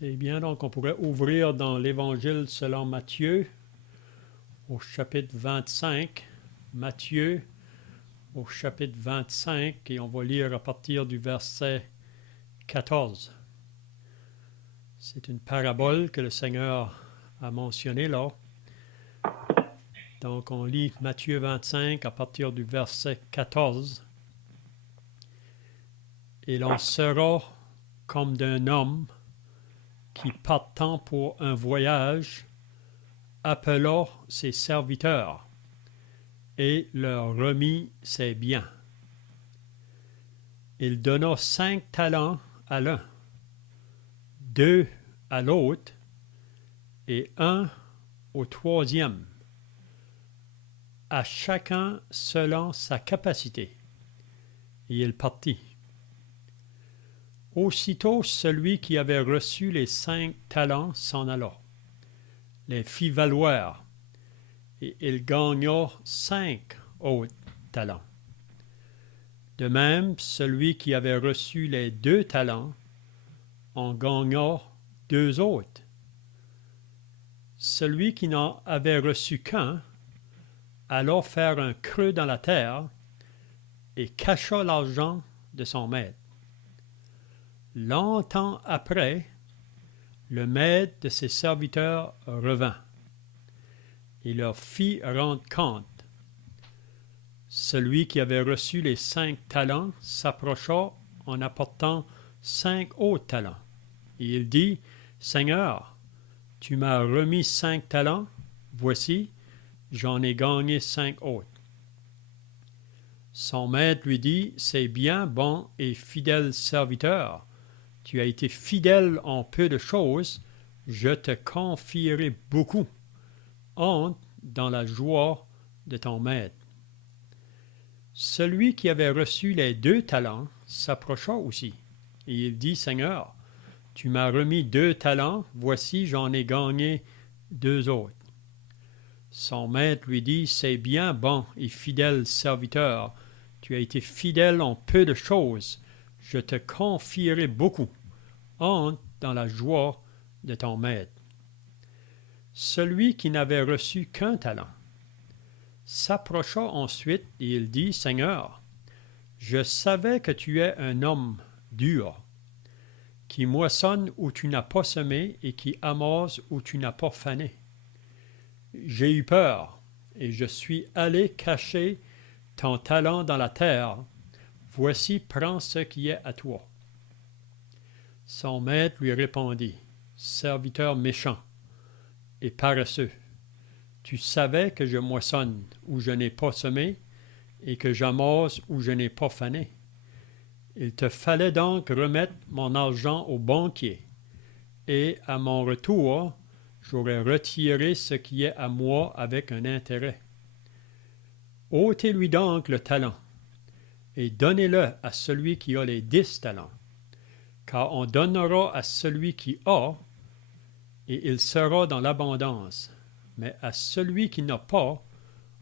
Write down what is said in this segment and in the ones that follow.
C'est bien, donc on pourrait ouvrir dans l'Évangile selon Matthieu, au chapitre 25. Matthieu, au chapitre 25, et on va lire à partir du verset 14. C'est une parabole que le Seigneur a mentionnée là. Donc on lit Matthieu 25 à partir du verset 14. Et l'on sera comme d'un homme qui, partant pour un voyage, appela ses serviteurs et leur remit ses biens. Il donna 5 talents à l'un, 2 à l'autre et 1 au troisième, à chacun selon sa capacité. Et il partit. Aussitôt, celui qui avait reçu les 5 talents s'en alla, les fit valoir, et il gagna 5 autres talents. De même, celui qui avait reçu les 2 talents en gagna 2 autres. Celui qui n'en avait reçu qu'un alla faire un creux dans la terre et cacha l'argent de son maître. Longtemps après, le maître de ses serviteurs revint et leur fit rendre compte. Celui qui avait reçu les 5 talents s'approcha en apportant 5 autres talents. Et il dit, « Seigneur, tu m'as remis 5 talents, voici, j'en ai gagné 5 autres. » Son maître lui dit, « C'est bien, bon et fidèle serviteur. Tu as été fidèle en peu de choses, je te confierai beaucoup. Entre dans la joie de ton maître. » Celui qui avait reçu les 2 talents s'approcha aussi, et il dit, « Seigneur, tu m'as remis 2 talents, voici, j'en ai gagné 2 autres. » Son maître lui dit, « C'est bien, bon et fidèle serviteur. Tu as été fidèle en peu de choses, je te confierai beaucoup. Entre dans la joie de ton maître. » Celui qui n'avait reçu qu'un talent s'approcha ensuite et il dit, « Seigneur, je savais que tu es un homme dur, qui moissonne où tu n'as pas semé et qui amasse où tu n'as pas fané. J'ai eu peur et je suis allé cacher ton talent dans la terre. Voici, prends ce qui est à toi. » Son maître lui répondit, « Serviteur méchant et paresseux, tu savais que je moissonne où je n'ai pas semé et que j'amasse où je n'ai pas fané. Il te fallait donc remettre mon argent au banquier, et à mon retour, j'aurais retiré ce qui est à moi avec un intérêt. Ôtez-lui donc le talent, et donnez-le à celui qui a les 10 talents, car on donnera à celui qui a, et il sera dans l'abondance, mais à celui qui n'a pas,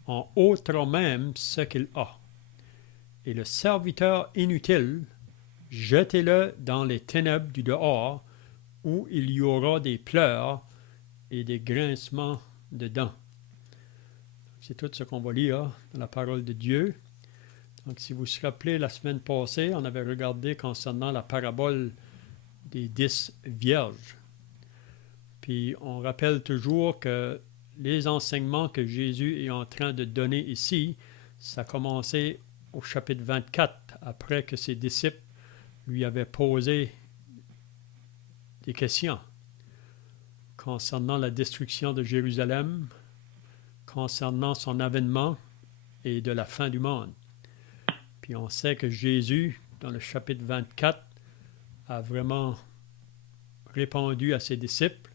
on ôtera même ce qu'il a. Et le serviteur inutile, jetez-le dans les ténèbres du dehors, où il y aura des pleurs et des grincements de dents. » C'est tout ce qu'on va lire dans la parole de Dieu. Donc, si vous vous rappelez, la semaine passée, on avait regardé concernant la parabole des 10 vierges. Puis, on rappelle toujours que les enseignements que Jésus est en train de donner ici, ça a commencé au chapitre 24, après que ses disciples lui avaient posé des questions concernant la destruction de Jérusalem, concernant son avènement et de la fin du monde. Puis on sait que Jésus, dans le chapitre 24, a vraiment répondu à ses disciples.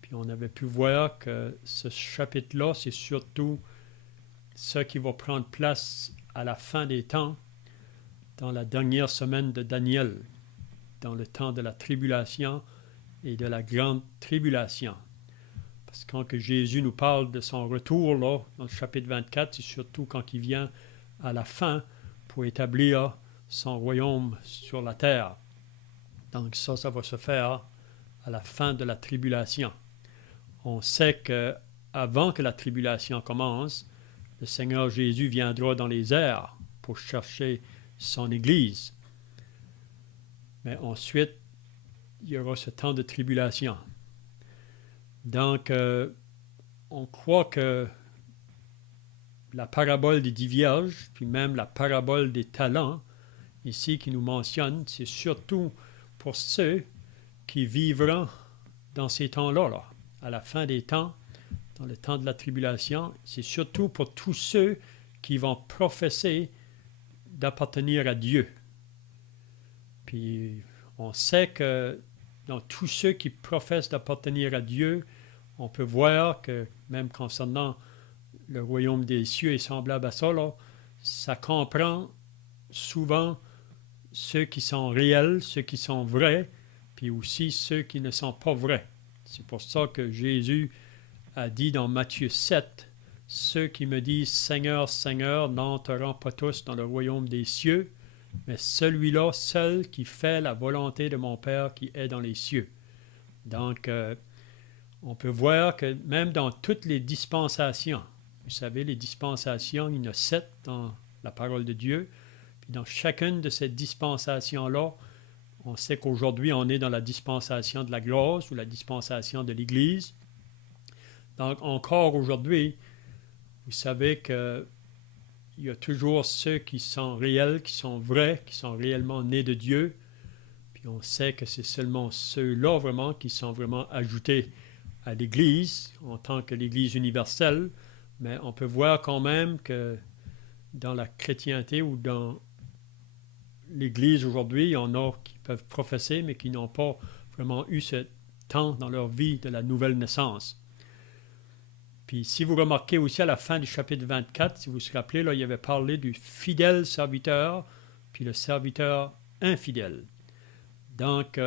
Puis on avait pu voir que ce chapitre-là, c'est surtout ce qui va prendre place à la fin des temps, dans la dernière semaine de Daniel, dans le temps de la tribulation et de la grande tribulation. Parce que quand Jésus nous parle de son retour, là, dans le chapitre 24, c'est surtout quand il vient à la fin pour établir son royaume sur la terre. Donc ça va se faire à la fin de la tribulation. On sait qu'avant que la tribulation commence, le Seigneur Jésus viendra dans les airs pour chercher son Église. Mais ensuite, il y aura ce temps de tribulation. Donc, on croit que la parabole des 10 vierges, puis même la parabole des talents, ici qui nous mentionne, c'est surtout pour ceux qui vivront dans ces temps-là, là, à la fin des temps, dans le temps de la tribulation. C'est surtout pour tous ceux qui vont professer d'appartenir à Dieu. Puis on sait que dans tous ceux qui professent d'appartenir à Dieu, on peut voir que même concernant le royaume des cieux est semblable à ça, là, ça comprend souvent ceux qui sont réels, ceux qui sont vrais, puis aussi ceux qui ne sont pas vrais. C'est pour ça que Jésus a dit dans Matthieu 7, « Ceux qui me disent « Seigneur, Seigneur » n'entreront pas tous dans le royaume des cieux, mais celui-là seul qui fait la volonté de mon Père qui est dans les cieux. » Donc, on peut voir que même dans toutes les dispensations, vous savez, les dispensations, il y en a 7 dans la parole de Dieu, puis dans chacune de ces dispensations-là, on sait qu'aujourd'hui, on est dans la dispensation de la grâce ou la dispensation de l'Église. Donc, encore aujourd'hui, vous savez qu'il y a toujours ceux qui sont réels, qui sont vrais, qui sont réellement nés de Dieu. Puis on sait que c'est seulement ceux-là vraiment qui sont vraiment ajoutés à l'Église en tant que l'Église universelle. Mais on peut voir quand même que dans la chrétienté ou dans l'Église aujourd'hui, il y en a qui peuvent professer, mais qui n'ont pas vraiment eu ce temps dans leur vie de la nouvelle naissance. Puis si vous remarquez aussi à la fin du chapitre 24, si vous vous rappelez, là, il avait parlé du fidèle serviteur, puis le serviteur infidèle. Donc,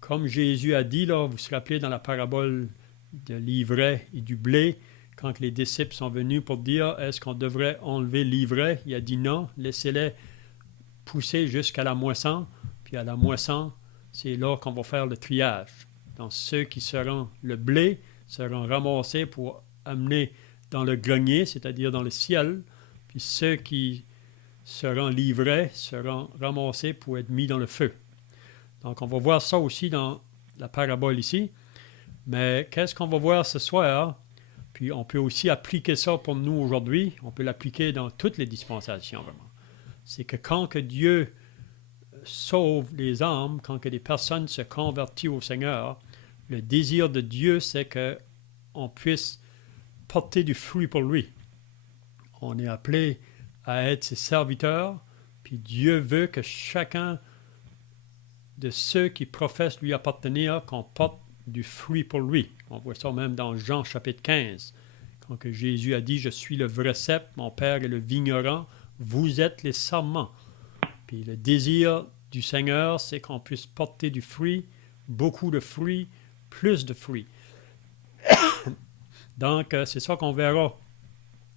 comme Jésus a dit, là, vous vous rappelez dans la parabole de l'ivraie et du blé, quand les disciples sont venus pour dire, est-ce qu'on devrait enlever l'ivraie? Il a dit non, laissez-les pousser jusqu'à la moisson, puis à la moisson, c'est là qu'on va faire le triage. Donc, ceux qui seront le blé seront ramassés pour amener dans le grenier, c'est-à-dire dans le ciel, puis ceux qui seront livrés seront ramassés pour être mis dans le feu. Donc, on va voir ça aussi dans la parabole ici. Mais qu'est-ce qu'on va voir ce soir? Puis, on peut aussi appliquer ça pour nous aujourd'hui. On peut l'appliquer dans toutes les dispensations, vraiment. C'est que quand que Dieu sauve les âmes, quand que des personnes se convertissent au Seigneur, le désir de Dieu, c'est qu'on puisse porter du fruit pour lui. On est appelé à être ses serviteurs, puis Dieu veut que chacun de ceux qui professent lui appartenir, qu'on porte du fruit pour lui. On voit ça même dans Jean chapitre 15, quand que Jésus a dit « Je suis le vrai cep, mon Père est le vigneron, vous êtes les sarments. » Puis le désir du Seigneur, c'est qu'on puisse porter du fruit, beaucoup de fruits, plus de fruits. Donc, c'est ça qu'on verra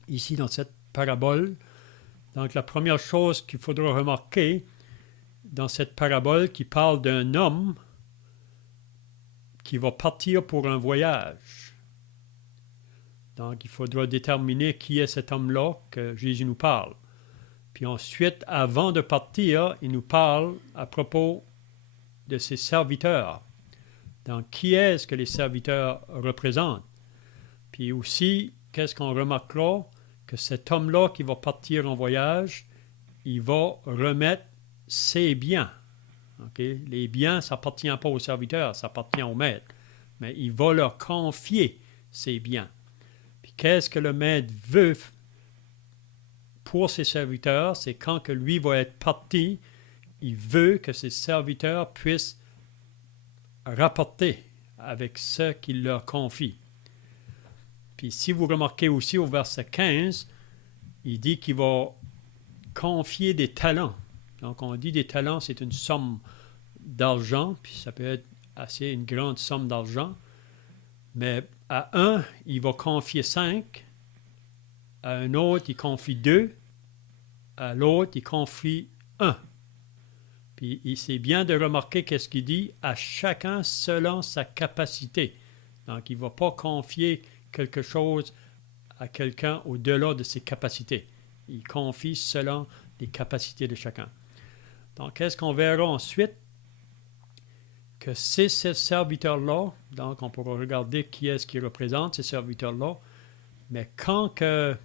ici dans cette parabole. Donc, la première chose qu'il faudra remarquer dans cette parabole qui parle d'un homme qui va partir pour un voyage. Donc, il faudra déterminer qui est cet homme-là que Jésus nous parle. Puis ensuite, avant de partir, il nous parle à propos de ses serviteurs. Donc, qui est-ce que les serviteurs représentent? Puis aussi, qu'est-ce qu'on remarquera? Que cet homme-là qui va partir en voyage, il va remettre ses biens. Okay? Les biens, ça n'appartient pas aux serviteurs, ça appartient au maître. Mais il va leur confier ses biens. Puis qu'est-ce que le maître veut pour ses serviteurs? C'est quand que lui va être parti, il veut que ses serviteurs puissent rapporter avec ce qu'il leur confie. Puis si vous remarquez aussi au verset 15, il dit qu'il va confier des talents. Donc on dit des talents, c'est une somme d'argent, puis ça peut être assez une grande somme d'argent. Mais à un, il va confier 5, à un autre, il confie 2, à l'autre, il confie 1. Puis c'est bien de remarquer qu'est-ce qu'il dit, à chacun selon sa capacité. Donc, il ne va pas confier quelque chose à quelqu'un au-delà de ses capacités. Il confie selon les capacités de chacun. Donc, qu'est-ce qu'on verra ensuite? Que c'est ces serviteurs-là, donc on pourra regarder qui est-ce qui représente ces serviteurs-là, mais quand que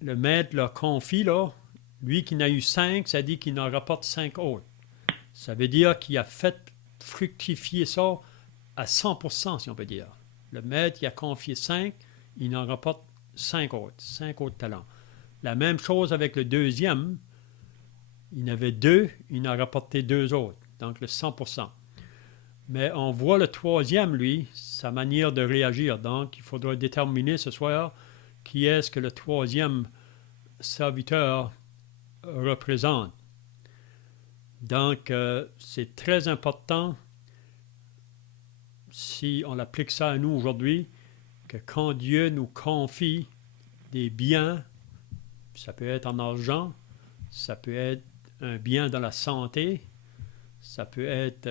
le maître leur confie, là, lui qui n'a eu 5, ça dit qu'il en rapporte 5 autres. Ça veut dire qu'il a fait fructifier ça à 100%, si on peut dire. Le maître, il a confié 5, il en rapporte 5 autres talents. La même chose avec le deuxième, il en avait 2, il en a rapporté 2 autres, donc le 100%. Mais on voit le troisième, lui, sa manière de réagir. Donc, il faudra déterminer ce soir qui est-ce que le troisième serviteur représente. Donc, c'est très important, si on applique ça à nous aujourd'hui, que quand Dieu nous confie des biens, ça peut être en argent, ça peut être un bien dans la santé, ça peut être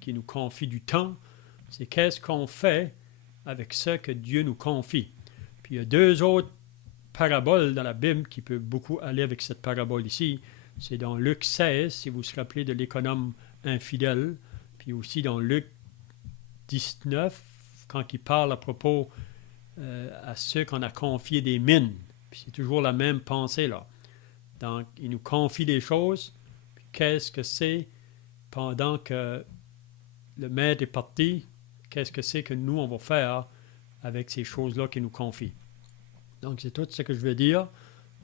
qui nous confie du temps, c'est qu'est-ce qu'on fait avec ce que Dieu nous confie. Puis il y a 2 autres paraboles dans la Bible qui peuvent beaucoup aller avec cette parabole ici. C'est dans Luc 16, si vous vous rappelez de l'économe infidèle, puis aussi dans Luc 19, quand il parle à propos à ceux qu'on a confié des mines. Puis c'est toujours la même pensée là. Donc, il nous confie des choses, puis qu'est-ce que c'est pendant que le maître est parti, qu'est-ce que c'est que nous, on va faire avec ces choses-là qu'il nous confie. Donc, c'est tout ce que je veux dire.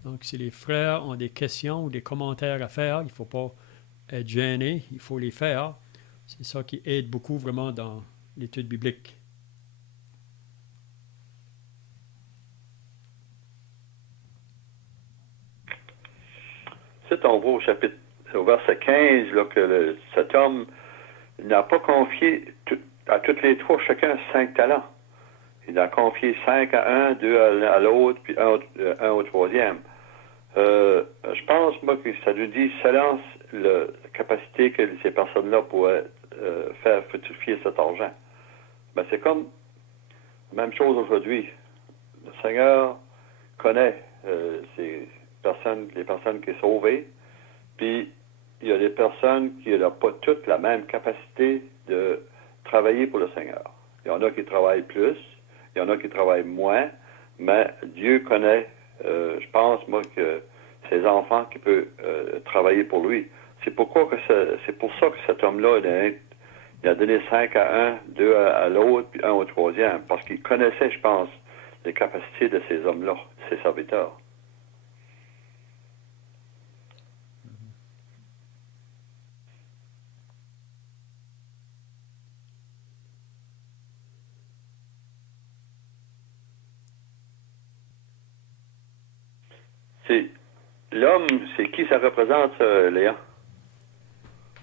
Donc, si les frères ont des questions ou des commentaires à faire, il ne faut pas être gêné, il faut les faire. C'est ça qui aide beaucoup vraiment dans l'étude biblique. C'est on voit au verset 15, là, que cet homme n'a pas confié à toutes les 3, chacun 5 talents. Il a confié 5 à un, 2 à l'autre, puis un au troisième. Je pense, moi, que ça nous dit selon la capacité que ces personnes-là pourraient faire fructifier cet argent. Ben, c'est comme la même chose aujourd'hui. Le Seigneur connaît les personnes qui sont sauvées, puis il y a des personnes qui n'ont pas toutes la même capacité de travailler pour le Seigneur. Il y en a qui travaillent plus, il y en a qui travaillent moins, mais Dieu connaît, je pense, moi, que ses enfants qui peuvent travailler pour lui. C'est pour ça que cet homme-là, il a donné 5 à un, 2 à l'autre, puis 1 au troisième, parce qu'il connaissait, je pense, les capacités de ces hommes-là, ces serviteurs. L'homme, c'est qui ça représente, Léon?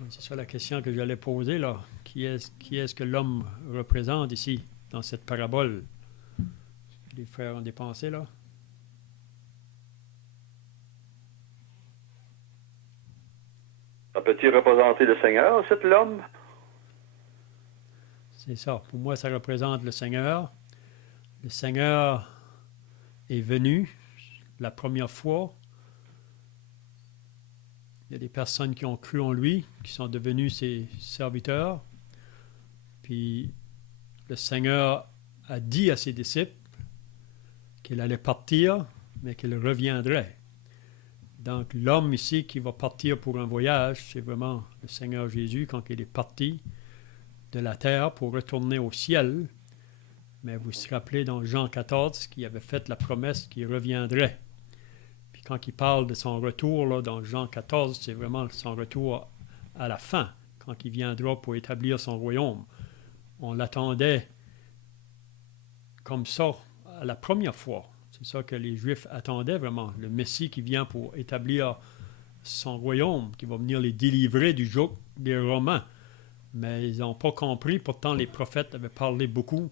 C'est ça la question que j'allais poser, là. Qui est-ce que l'homme représente ici, dans cette parabole? Les frères ont des pensées, là? Ça peut-il représenter le Seigneur, cet l'homme? C'est ça. Pour moi, ça représente le Seigneur. Le Seigneur est venu la première fois. Il y a des personnes qui ont cru en lui, qui sont devenus ses serviteurs. Puis le Seigneur a dit à ses disciples qu'il allait partir, mais qu'il reviendrait. Donc l'homme ici qui va partir pour un voyage, c'est vraiment le Seigneur Jésus quand il est parti de la terre pour retourner au ciel. Mais vous vous rappelez dans Jean 14 qu'il avait fait la promesse qu'il reviendrait. Puis quand il parle de son retour là, dans Jean 14, c'est vraiment son retour à la fin, quand il viendra pour établir son royaume. On l'attendait comme ça à la première fois. C'est ça que les Juifs attendaient vraiment, le Messie qui vient pour établir son royaume, qui va venir les délivrer du joug des Romains. Mais ils n'ont pas compris, pourtant les prophètes avaient parlé beaucoup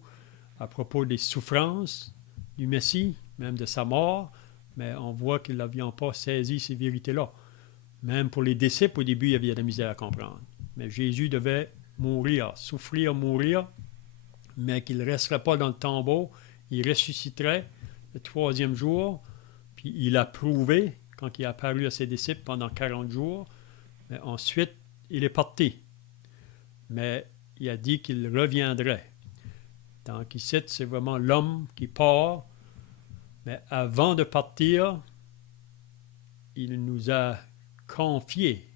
à propos des souffrances du Messie, même de sa mort, mais on voit qu'ils n'avaient pas saisi ces vérités-là. Même pour les disciples, au début, il y avait de la misère à comprendre. Mais Jésus devait mourir, souffrir, mourir, mais qu'il ne resterait pas dans le tombeau, il ressusciterait le troisième jour, puis il a prouvé, quand il est apparu à ses disciples pendant 40 jours, mais ensuite, il est parti. Mais il a dit qu'il reviendrait. Donc ici, c'est vraiment l'homme qui part, mais avant de partir, il nous a confié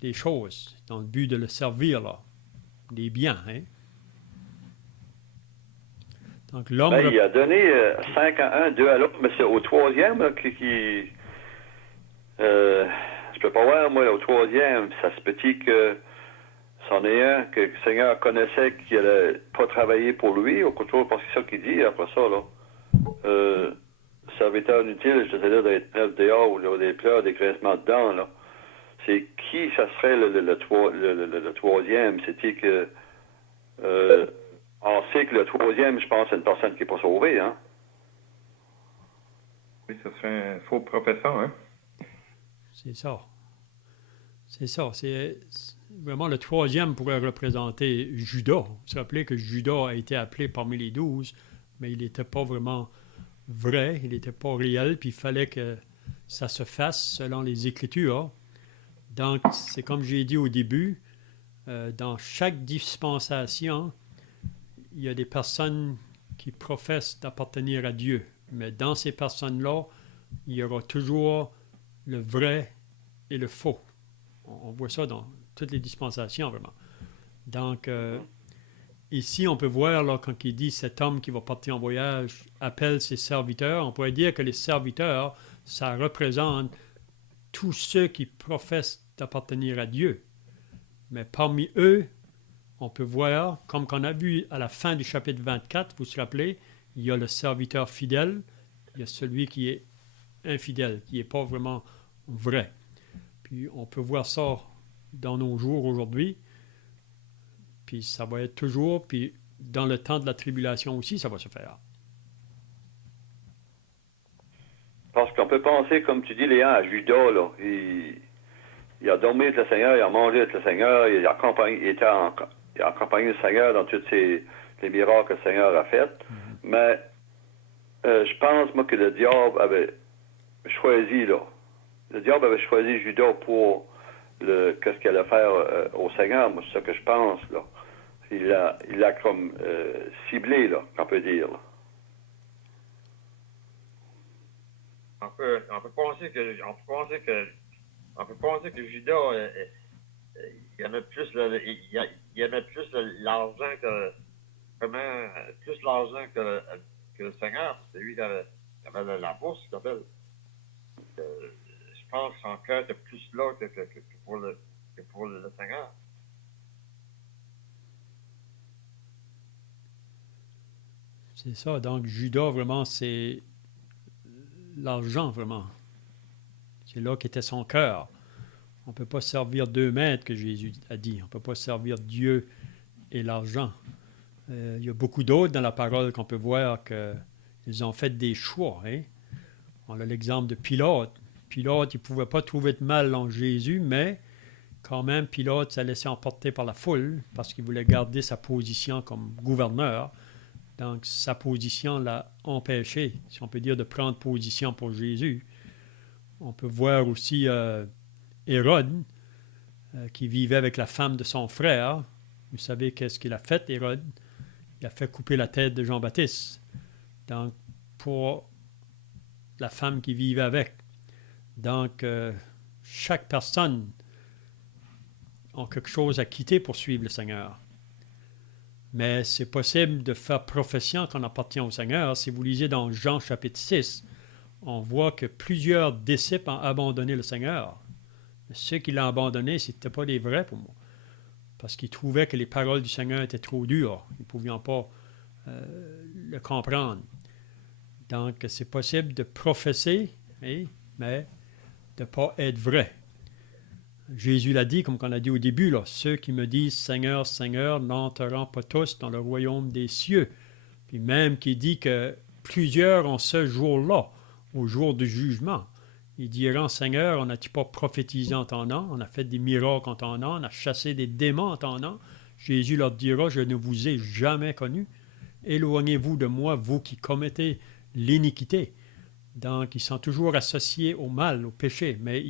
des choses dans le but de le servir, là, des biens. Hein? Donc l'homme... Il a donné 5 à 1, 2 à l'autre, mais c'est au troisième là, je peux pas voir, moi, au troisième, ça se peut que c'en est un que le Seigneur connaissait qui allait pas travailler pour lui, au contraire, parce que c'est ça qu'il dit après ça, là. Serviteur inutile, je te dire d'être neuf dehors ou des pleurs, des graissements dedans, là. C'est qui ça serait le troisième? C'est-il que on sait que le troisième, je pense, c'est une personne qui n'est pas sauvée, hein? Oui, ce serait un faux professeur, hein? C'est ça. C'est ça. C'est vraiment le troisième pourrait représenter Judas. Vous vous rappelez que Judas a été appelé parmi les 12, mais il n'était pas vraiment vrai, il n'était pas réel, puis il fallait que ça se fasse selon les Écritures. Donc, c'est comme j'ai dit au début, dans chaque dispensation, il y a des personnes qui professent d'appartenir à Dieu. Mais dans ces personnes-là, il y aura toujours le vrai et le faux. On voit ça dans toutes les dispensations, vraiment. Donc, ici, on peut voir, là, quand il dit « cet homme qui va partir en voyage appelle ses serviteurs », on pourrait dire que les serviteurs, ça représente tous ceux qui professent d'appartenir à Dieu. Mais parmi eux, on peut voir, comme qu'on a vu à la fin du chapitre 24, vous vous rappelez, il y a le serviteur fidèle, il y a celui qui est infidèle, qui n'est pas vraiment vrai. Puis on peut voir ça dans nos jours aujourd'hui, puis ça va être toujours, puis dans le temps de la tribulation aussi, ça va se faire. Parce qu'on peut penser, comme tu dis, Léon, à Judas, là. Il a dormi avec le Seigneur, il a mangé avec le Seigneur, il a accompagné le Seigneur dans tous les miracles que le Seigneur a fait. Mm-hmm. Mais je pense, moi, que le diable avait choisi, là. Le diable avait choisi Judas pour qu'est-ce qu'il allait faire au Seigneur. Moi, c'est ça que je pense, là. Il l'a comme ciblé, là, on peut dire, là. On peut penser que Judas, il aimait plus l'argent que le Seigneur. C'est lui qui avait la bourse, qu'il appelle. Je pense que son cœur était plus là que pour le Seigneur. C'est ça. Donc, Judas, vraiment, c'est l'argent, vraiment. C'est là qu'était son cœur. On ne peut pas servir 2 maîtres, que Jésus a dit. On ne peut pas servir Dieu et l'argent. Il y a beaucoup d'autres dans la parole qu'on peut voir qu'ils ont fait des choix. Hein? On a l'exemple de Pilate. Pilate, il ne pouvait pas trouver de mal en Jésus, mais quand même, Pilate s'est laissé emporter par la foule parce qu'il voulait garder sa position comme gouverneur. Donc, sa position l'a empêché, si on peut dire, de prendre position pour Jésus. On peut voir aussi Hérode, qui vivait avec la femme de son frère. Vous savez qu'est-ce qu'il a fait, Hérode? Il a fait couper la tête de Jean-Baptiste. Donc, pour la femme qui vivait avec. Donc, chaque personne a quelque chose à quitter pour suivre le Seigneur. Mais c'est possible de faire profession qu'on appartient au Seigneur. Si vous lisez dans Jean chapitre 6, on voit que plusieurs disciples ont abandonné le Seigneur. Mais ceux qui l'ont abandonné, ce n'étaient pas des vrais pour moi. Parce qu'ils trouvaient que les paroles du Seigneur étaient trop dures. Ils ne pouvaient pas le comprendre. Donc, c'est possible de professer, mais de ne pas être vrai. Jésus l'a dit, comme on l'a dit au début, là, ceux qui me disent « Seigneur, Seigneur » n'entreront pas tous dans le royaume des cieux. Puis même qui dit que plusieurs en ce jour-là, au jour du jugement, Ils diront, Seigneur, on n'a-t-il pas prophétisé en ton nom? On a fait des miracles en ton nom, on a chassé des démons en ton nom. Jésus leur dira, je ne vous ai jamais connu. Éloignez-vous de moi, vous qui commettez l'iniquité. Donc, ils sont toujours associés au mal, au péché, mais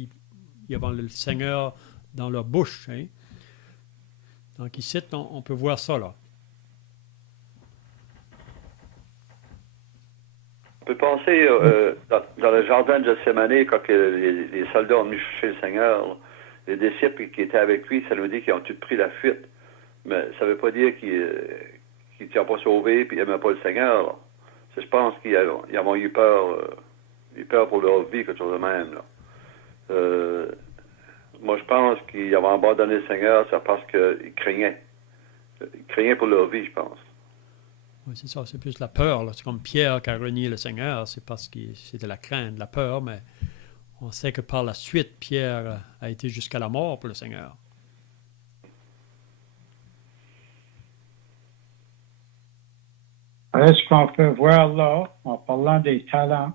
ils ont le Seigneur dans leur bouche. Hein? Donc, ici, on peut voir ça, là. On peut penser dans le jardin de Gethsémani, quand les soldats ont venu chercher le Seigneur, là, les disciples qui étaient avec lui, ça nous dit qu'ils ont tous pris la fuite. Mais ça ne veut pas dire qu'ils ne t'ont pas sauvé et qu'ils n'aimaient pas le Seigneur. Là. Je pense qu'ils ont eu peur, pour leur vie, quelque chose de même. Là. Moi, je pense qu'ils avaient abandonné le Seigneur, c'est parce qu'ils craignaient. Ils craignaient pour leur vie, je pense. Oui, c'est ça, c'est plus la peur. Là. C'est comme Pierre qui a renié le Seigneur, c'est parce que c'était la crainte, la peur, mais on sait que par la suite, Pierre a été jusqu'à la mort pour le Seigneur. Est-ce qu'on peut voir là, en parlant des talents,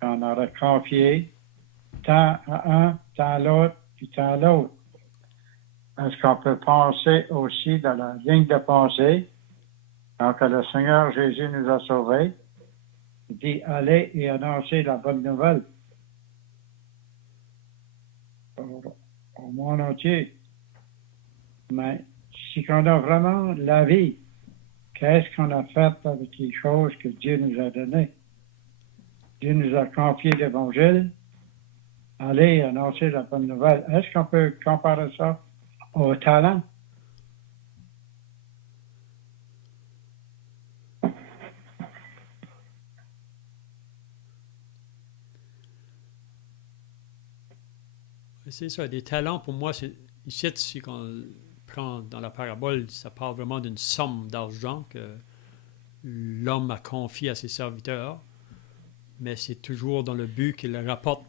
qu'on aurait confié tant à un, tant à l'autre, puis tant à l'autre? Est-ce qu'on peut penser aussi dans la ligne de pensée, quand le Seigneur Jésus nous a sauvés, il dit « Allez et annoncez la bonne nouvelle au monde entier. » Mais si on a vraiment la vie, qu'est-ce qu'on a fait avec les choses que Dieu nous a données? Dieu nous a confié l'Évangile. Allez annoncer la bonne nouvelle. Est-ce qu'on peut comparer ça au talent? C'est ça, des talents, pour moi, c'est ici, si on prend dans la parabole, ça parle vraiment d'une somme d'argent que l'homme a confié à ses serviteurs, mais c'est toujours dans le but qu'il le rapporte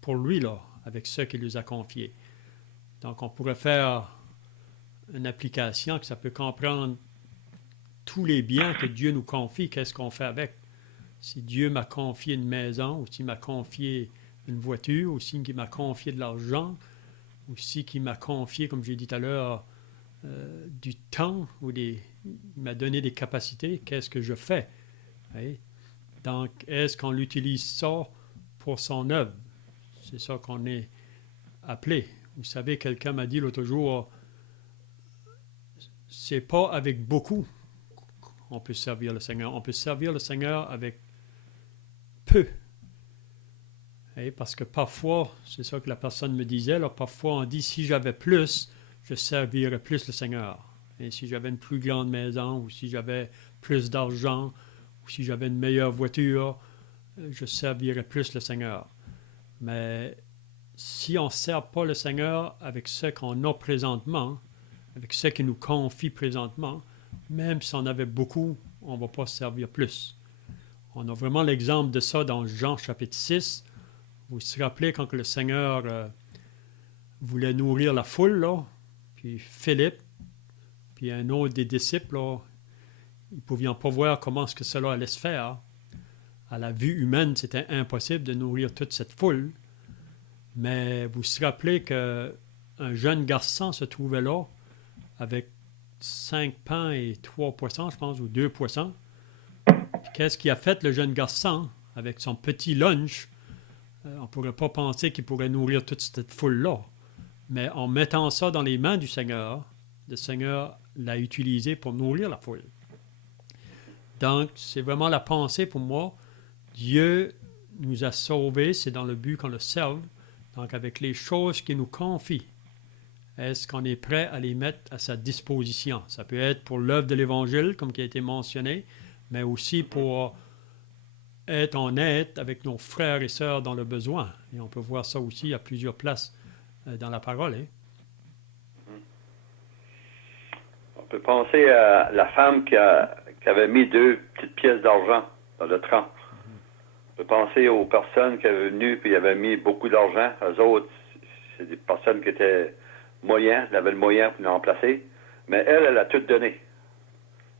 pour lui, là, avec ce qu'il lui a confié. Donc, on pourrait faire une application que ça peut comprendre tous les biens que Dieu nous confie, qu'est-ce qu'on fait avec. Si Dieu m'a confié une maison, ou s'il m'a confié une voiture, ou s'il m'a confié de l'argent, ou s'il m'a confié, comme j'ai dit tout à l'heure, du temps, ou il m'a donné des capacités, qu'est-ce que je fais? Oui? Donc, est-ce qu'on utilise ça pour son œuvre? C'est ça qu'on est appelé. Vous savez, quelqu'un m'a dit l'autre jour, c'est pas avec beaucoup qu'on peut servir le Seigneur. On peut servir le Seigneur avec peu. Et parce que parfois, c'est ça que la personne me disait, là, parfois on dit, si j'avais plus, je servirais plus le Seigneur. Et si j'avais une plus grande maison, ou si j'avais plus d'argent, ou si j'avais une meilleure voiture, je servirais plus le Seigneur. Mais si on ne sert pas le Seigneur avec ce qu'on a présentement, avec ce qu'il nous confie présentement, même si on avait beaucoup, on ne va pas servir plus. On a vraiment l'exemple de ça dans Jean chapitre 6. Vous vous rappelez quand le Seigneur voulait nourrir la foule, là, puis Philippe, puis un autre des disciples, là, ils ne pouvaient pas voir comment est-ce que cela allait se faire. À la vue humaine, c'était impossible de nourrir toute cette foule. Mais vous vous rappelez qu'un jeune garçon se trouvait là avec 5 pains et 3 poissons, je pense, ou 2 poissons. Puis qu'est-ce qu'il a fait, le jeune garçon, avec son petit lunch? On ne pourrait pas penser qu'il pourrait nourrir toute cette foule-là. Mais en mettant ça dans les mains du Seigneur, le Seigneur l'a utilisé pour nourrir la foule. Donc, c'est vraiment la pensée pour moi. Dieu nous a sauvés, c'est dans le but qu'on le serve. Donc, avec les choses qu'il nous confie, est-ce qu'on est prêt à les mettre à sa disposition? Ça peut être pour l'œuvre de l'Évangile, comme qui a été mentionné, mais aussi pour être en aide avec nos frères et sœurs dans le besoin. Et on peut voir ça aussi à plusieurs places dans la parole. Hein? On peut penser à la femme qui avait mis 2 petites pièces d'argent dans le tronc. On peut penser aux personnes qui avaient venu et avaient mis beaucoup d'argent. Eux autres, c'est des personnes qui étaient moyens, elle avait le moyen pour l'en placer. Mais elle a tout donné.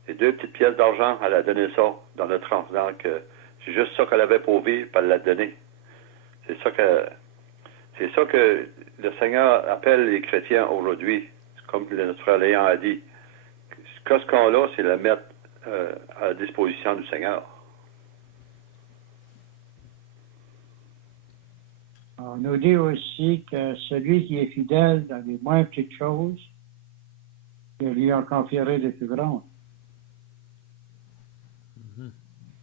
Les 2 petites pièces d'argent, elle a donné ça dans le tronc. Donc, C'est juste ça qu'elle avait pour vivre, puis elle l'a donné. C'est ça que le Seigneur appelle les chrétiens aujourd'hui, comme notre frère Léon a dit. Ce qu'on a, c'est le mettre à la disposition du Seigneur. On nous dit aussi que celui qui est fidèle dans les moins petites choses, que lui en confierait les plus grandes.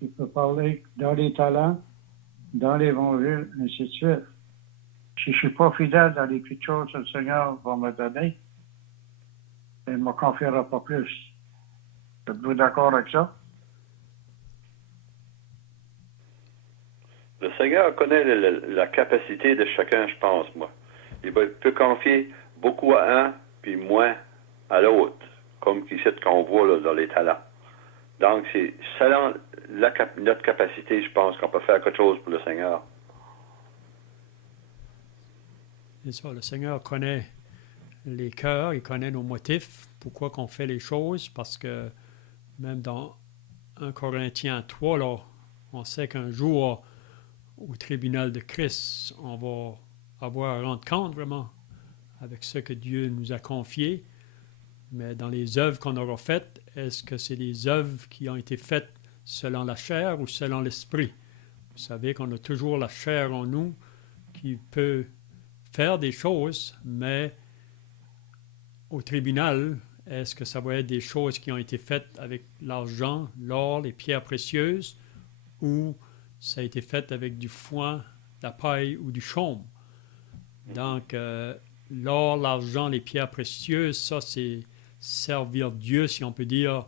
Il peut parler dans les talents, dans l'Évangile, ainsi de suite. Si je ne suis pas fidèle dans les petites choses que le Seigneur va me donner, il ne me confiera pas plus. Êtes-vous d'accord avec ça? Le Seigneur connaît la capacité de chacun, je pense, moi. Il peut confier beaucoup à un, puis moins à l'autre, comme ici qu'on voit là, dans les talents. Donc, c'est selon notre capacité, je pense qu'on peut faire quelque chose pour le Seigneur. C'est ça, le Seigneur connaît les cœurs, il connaît nos motifs, pourquoi qu'on fait les choses, parce que même dans 1 Corinthiens 3, là, on sait qu'un jour, au tribunal de Christ, on va avoir à rendre compte vraiment avec ce que Dieu nous a confié. Mais dans les œuvres qu'on aura faites, est-ce que c'est des œuvres qui ont été faites selon la chair ou selon l'esprit? Vous savez qu'on a toujours la chair en nous qui peut faire des choses, mais au tribunal, est-ce que ça va être des choses qui ont été faites avec l'argent, l'or, les pierres précieuses, ou ça a été fait avec du foin, la paille ou du chaume? Donc, l'or, l'argent, les pierres précieuses, ça, c'est servir Dieu, si on peut dire,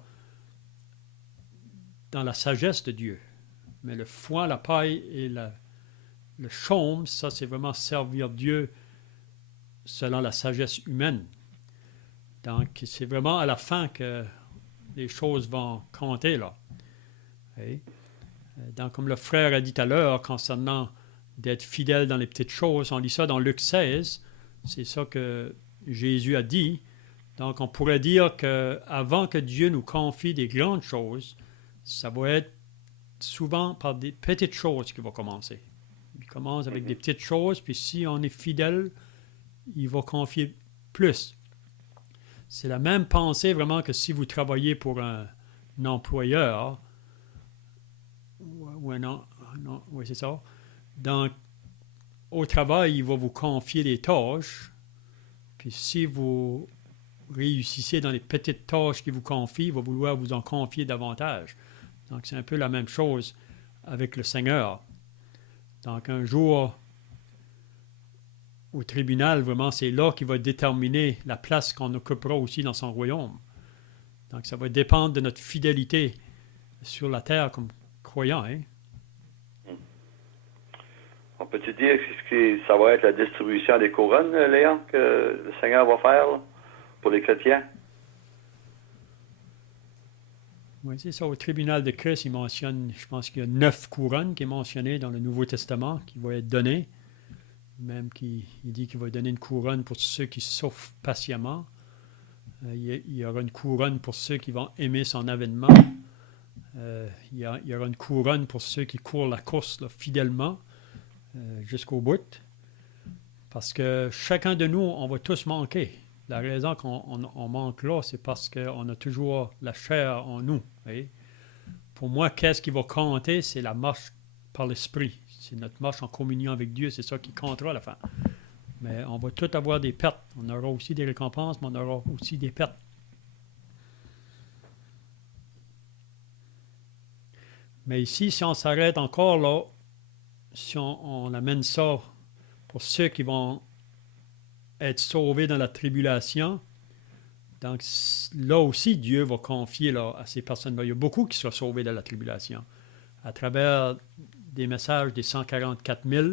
dans la sagesse de Dieu. Mais le foin, la paille et le chaume, ça, c'est vraiment servir Dieu selon la sagesse humaine. Donc, c'est vraiment à la fin que les choses vont compter, là. Et, donc, comme le frère a dit tout à l'heure, concernant d'être fidèle dans les petites choses, on lit ça dans Luc 16, c'est ça que Jésus a dit. Donc, on pourrait dire qu'avant que Dieu nous confie des grandes choses, ça va être souvent par des petites choses qu'il va commencer. Il commence avec des petites choses, puis si on est fidèle, il va confier plus. C'est la même pensée vraiment que si vous travaillez pour un employeur, oui, c'est ça. Donc, au travail, il va vous confier des tâches, puis si vous réussissez dans les petites tâches qu'il vous confie, il va vouloir vous en confier davantage. Donc, c'est un peu la même chose avec le Seigneur. Donc, un jour, au tribunal, vraiment, c'est là qu'il va déterminer la place qu'on occupera aussi dans son royaume. Donc, ça va dépendre de notre fidélité sur la terre comme croyants. Hein? On peut-tu dire que ça va être la distribution des couronnes, Léon, que le Seigneur va faire là, pour les chrétiens? Oui, c'est ça. Au tribunal de Christ, il mentionne, je pense qu'il y a 9 couronnes qui est mentionné dans le Nouveau Testament qui vont être données. Même qu'il dit qu'il va donner une couronne pour ceux qui souffrent patiemment. Il y aura une couronne pour ceux qui vont aimer son avènement. Il y aura une couronne pour ceux qui courent la course là, fidèlement jusqu'au bout. Parce que chacun de nous, on va tous manquer. La raison qu'on manque là, c'est parce qu'on a toujours la chair en nous. Voyez? Pour moi, qu'est-ce qui va compter? C'est la marche par l'esprit. C'est notre marche en communion avec Dieu, c'est ça qui comptera à la fin. Mais on va tous avoir des pertes. On aura aussi des récompenses, mais on aura aussi des pertes. Mais ici, si on s'arrête encore là, si on amène ça pour ceux qui vont être sauvés dans la tribulation, donc là aussi, Dieu va confier là, à ces personnes-là. Il y a beaucoup qui seront sauvés dans la tribulation. À travers des messages des 144 000,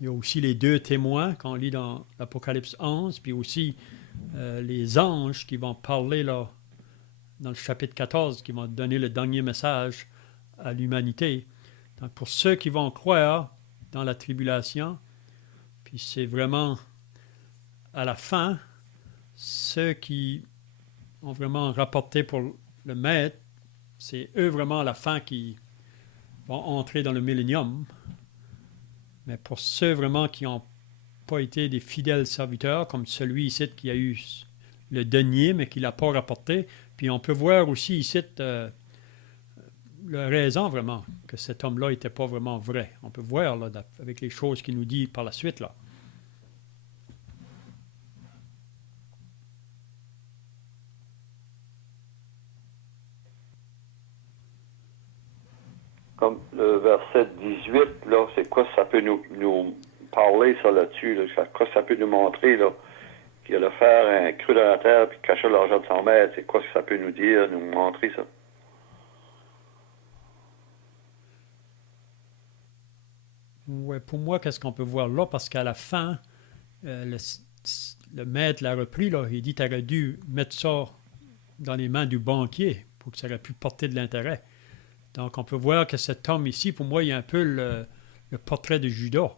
il y a aussi les 2 témoins qu'on lit dans l'Apocalypse 11, puis aussi les anges qui vont parler là, dans le chapitre 14, qui vont donner le dernier message à l'humanité. Donc, pour ceux qui vont croire dans la tribulation, puis c'est vraiment à la fin, ceux qui ont vraiment rapporté pour le maître, c'est eux vraiment à la fin qui vont entrer dans le millénium. Mais pour ceux vraiment qui n'ont pas été des fidèles serviteurs, comme celui ici qui a eu le denier, mais qui ne l'a pas rapporté, puis on peut voir aussi ici la raison vraiment que cet homme-là n'était pas vraiment vrai. On peut voir là, avec les choses qu'il nous dit par la suite là. Comme le verset 18, là, c'est quoi ça peut nous parler, ça, là-dessus? Là? Quoi ça peut nous montrer, là? Qu'il allait faire un creux dans la terre puis cacher l'argent de son maître. C'est quoi que ça peut nous dire, nous montrer ça? Ouais, pour moi, qu'est-ce qu'on peut voir là? Parce qu'à la fin, le maître l'a repris, là. Il dit, tu aurais dû mettre ça dans les mains du banquier pour que ça aurait pu porter de l'intérêt. Donc, on peut voir que cet homme ici, pour moi, il y a un peu le portrait de Judas.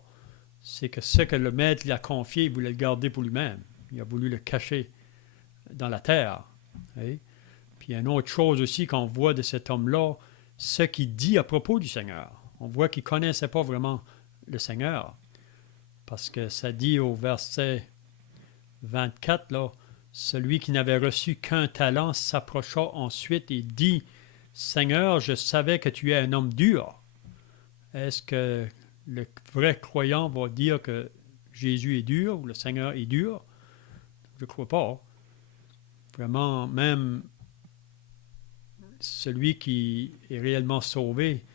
C'est que ce que le maître lui a confié, il voulait le garder pour lui-même. Il a voulu le cacher dans la terre. Oui? Puis, il y a une autre chose aussi qu'on voit de cet homme-là, ce qu'il dit à propos du Seigneur. On voit qu'il ne connaissait pas vraiment le Seigneur. Parce que ça dit au verset 24, là, celui qui n'avait reçu qu'un talent s'approcha ensuite et dit, Seigneur, je savais que tu es un homme dur. Est-ce que le vrai croyant va dire que Jésus est dur ou le Seigneur est dur? Je ne crois pas. Vraiment, même celui qui est réellement sauvé,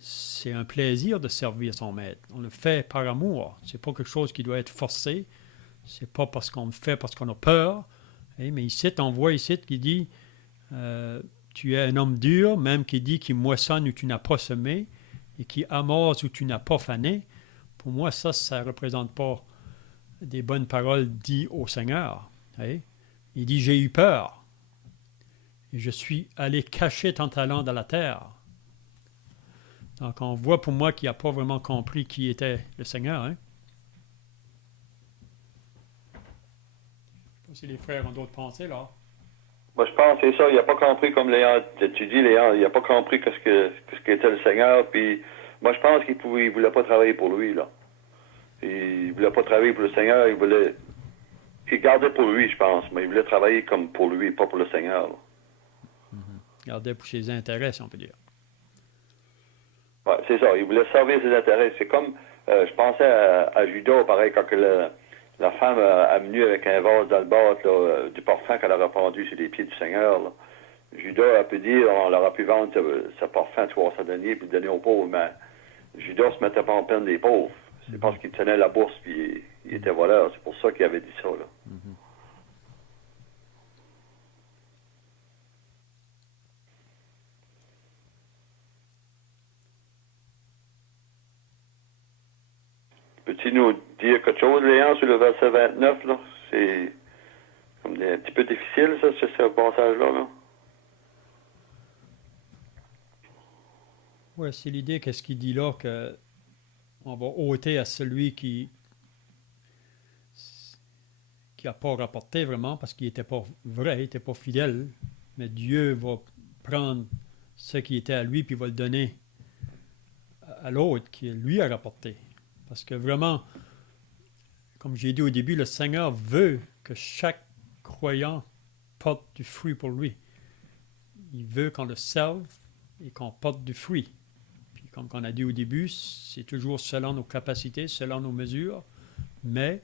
c'est un plaisir de servir son maître. On le fait par amour. Ce n'est pas quelque chose qui doit être forcé. Ce n'est pas parce qu'on le fait parce qu'on a peur. Mais ici, on voit ici qu'il dit tu es un homme dur, même qui dit qu'il moissonne où tu n'as pas semé et qui amasse où tu n'as pas fané. Pour moi, ça ne représente pas des bonnes paroles dites au Seigneur. Il dit, j'ai eu peur et je suis allé cacher ton talent dans la terre. Donc, on voit pour moi qu'il n'a pas vraiment compris qui était le Seigneur. Je ne sais pas si les frères ont d'autres pensées, là. Moi, je pense que c'est ça. Il n'a pas compris, comme Léon, tu dis, Léon, il n'a pas compris ce qu'était le Seigneur. Puis, moi, je pense qu'il ne voulait pas travailler pour lui, là. Il ne voulait pas travailler pour le Seigneur. Il gardait pour lui, je pense, mais il voulait travailler comme pour lui, pas pour le Seigneur. Il gardait pour ses intérêts, si on peut dire. Oui, c'est ça. Il voulait servir ses intérêts. C'est comme, je pensais à Judas, pareil, quand la femme a venu avec un vase d'albâtre, du parfum qu'elle a répandu sur les pieds du Seigneur. Là. Judas a pu dire, on leur a pu vendre ce parfum 300 deniers puis le donner aux pauvres, mais Judas se mettait pas en peine des pauvres. C'est parce qu'il tenait la bourse puis il était voleur. C'est pour ça qu'il avait dit ça. Là. Peux-tu nous dire quelque chose, Léon, sur le verset 29, là? C'est comme un petit peu difficile, ça, ce passage-là, là. Oui, c'est l'idée, qu'est-ce qu'il dit là, qu'on va ôter à celui qui n'a pas rapporté vraiment, parce qu'il n'était pas vrai, il n'était pas fidèle, mais Dieu va prendre ce qui était à lui, puis va le donner à l'autre qui lui a rapporté. Parce que vraiment, comme j'ai dit au début, le Seigneur veut que chaque croyant porte du fruit pour lui. Il veut qu'on le serve et qu'on porte du fruit. Puis comme on a dit au début, c'est toujours selon nos capacités, selon nos mesures, mais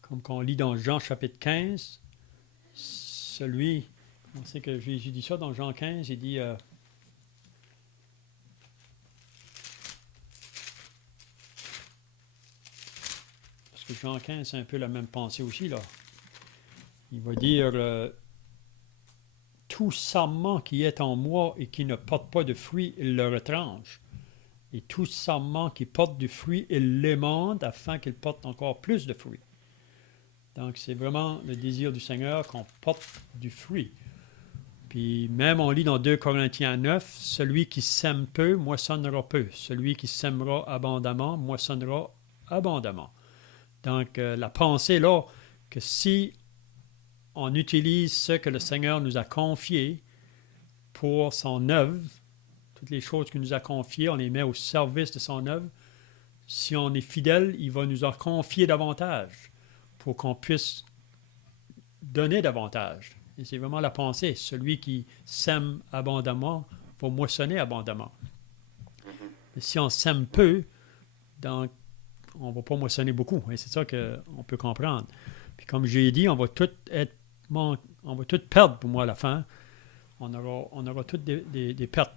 comme on lit dans Jean chapitre 15, on sait que Jésus dit ça dans Jean 15, il dit... Jean 15, c'est un peu la même pensée aussi, là. Il va dire tout sarment qui est en moi et qui ne porte pas de fruit, il le retranche. Et tout sarment qui porte du fruit, il l'émande afin qu'il porte encore plus de fruits. Donc, c'est vraiment le désir du Seigneur qu'on porte du fruit. Puis, même on lit dans 2 Corinthiens 9, celui qui sème peu, moissonnera peu. Celui qui sèmera abondamment, moissonnera abondamment. Donc, la pensée là, que si on utilise ce que le Seigneur nous a confié pour son œuvre, tout Toutes les choses qu'il nous a confiées, on les met au service de son œuvre. Si on est fidèle, il va nous en confier davantage pour qu'on puisse donner davantage. Et c'est vraiment la pensée. Celui qui sème abondamment va moissonner abondamment. Et si on sème peu, donc, on ne va pas moissonner beaucoup. Et c'est ça qu'on peut comprendre. Puis comme j'ai dit, on va tout perdre pour moi à la fin. On aura toutes des pertes.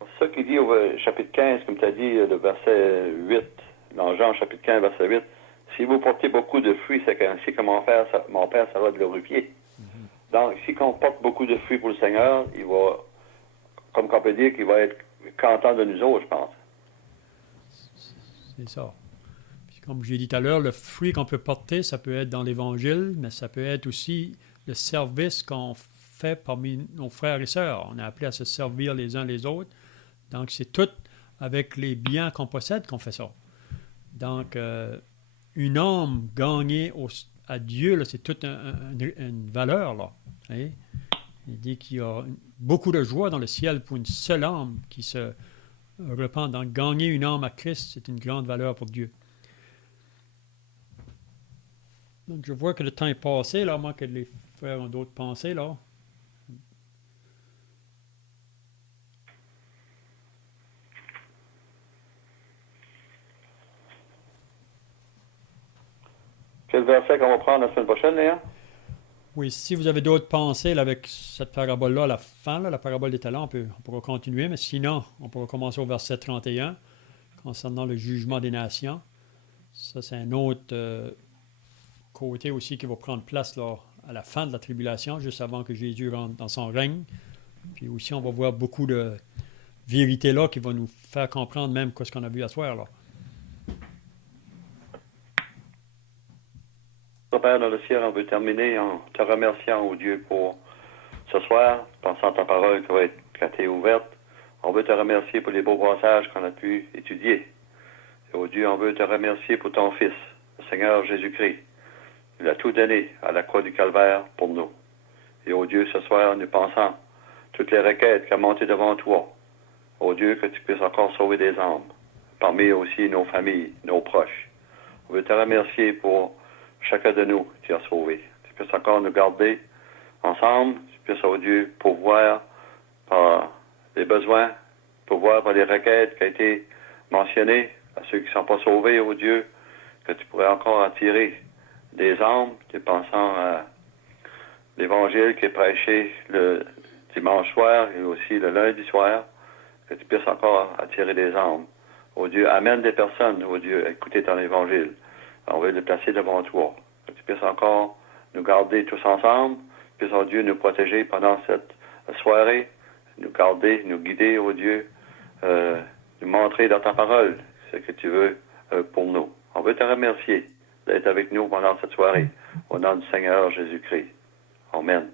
C'est ça qu'il dit au chapitre 15, comme tu as dit, le verset 8, dans Jean chapitre 15, verset 8. Si vous portez beaucoup de fruits, c'est ainsi que mon Père sera glorifié. Donc, si on porte beaucoup de fruits pour le Seigneur, il va, comme on peut dire, qu'il va être content de nous autres, je pense. C'est ça. Puis comme j'ai dit tout à l'heure, le fruit qu'on peut porter, ça peut être dans l'Évangile, mais ça peut être aussi le service qu'on fait parmi nos frères et sœurs. On est appelé à se servir les uns les autres. Donc, c'est tout avec les biens qu'on possède qu'on fait ça. Donc, une âme gagnée à Dieu, là, c'est toute une valeur. Là. Hein? Il dit qu'il y a beaucoup de joie dans le ciel pour une seule âme qui se repent. Donc, gagner une âme à Christ, c'est une grande valeur pour Dieu. Donc, je vois que le temps est passé, là, moi que les frères ont d'autres pensées, là. Quel verset qu'on va prendre la semaine prochaine, Léa? Oui, si vous avez d'autres pensées là, avec cette parabole-là à la fin, là, la parabole des talents, on pourra continuer, mais sinon, on pourra commencer au verset 31, concernant le jugement des nations. Ça, c'est un autre côté aussi qui va prendre place là, à la fin de la tribulation, juste avant que Jésus rentre dans son règne. Puis aussi, on va voir beaucoup de vérités là qui vont nous faire comprendre même ce qu'on a vu à soir là. Père dans le ciel, on veut terminer en te remerciant, oh Dieu, pour ce soir, pensant ta parole qui va être ouverte. On veut te remercier pour les beaux passages qu'on a pu étudier. Et, oh Dieu, on veut te remercier pour ton Fils, le Seigneur Jésus-Christ. Il a tout donné à la croix du Calvaire pour nous. Et, oh Dieu, ce soir, nous pensons toutes les requêtes qui ont monté devant toi. Oh Dieu, que tu puisses encore sauver des âmes, parmi aussi nos familles, nos proches. On veut te remercier pour chacun de nous, tu as sauvé. Tu puisses encore nous garder ensemble. Tu puisses, oh Dieu, pourvoir par les besoins, pourvoir par les requêtes qui ont été mentionnées à ceux qui ne sont pas sauvés, oh Dieu, que tu pourrais encore attirer des âmes, tu pensant à l'évangile qui est prêché le dimanche soir et aussi le lundi soir, que tu puisses encore attirer des âmes. Oh Dieu, amène des personnes, oh Dieu, à écouter ton évangile. On veut le placer devant toi. Que tu puisses encore nous garder tous ensemble. Que tu puisses, oh Dieu, nous protéger pendant cette soirée. Nous garder, nous guider, oh Dieu. Nous montrer dans ta parole ce que tu veux pour nous. On veut te remercier d'être avec nous pendant cette soirée. Au nom du Seigneur Jésus-Christ. Amen.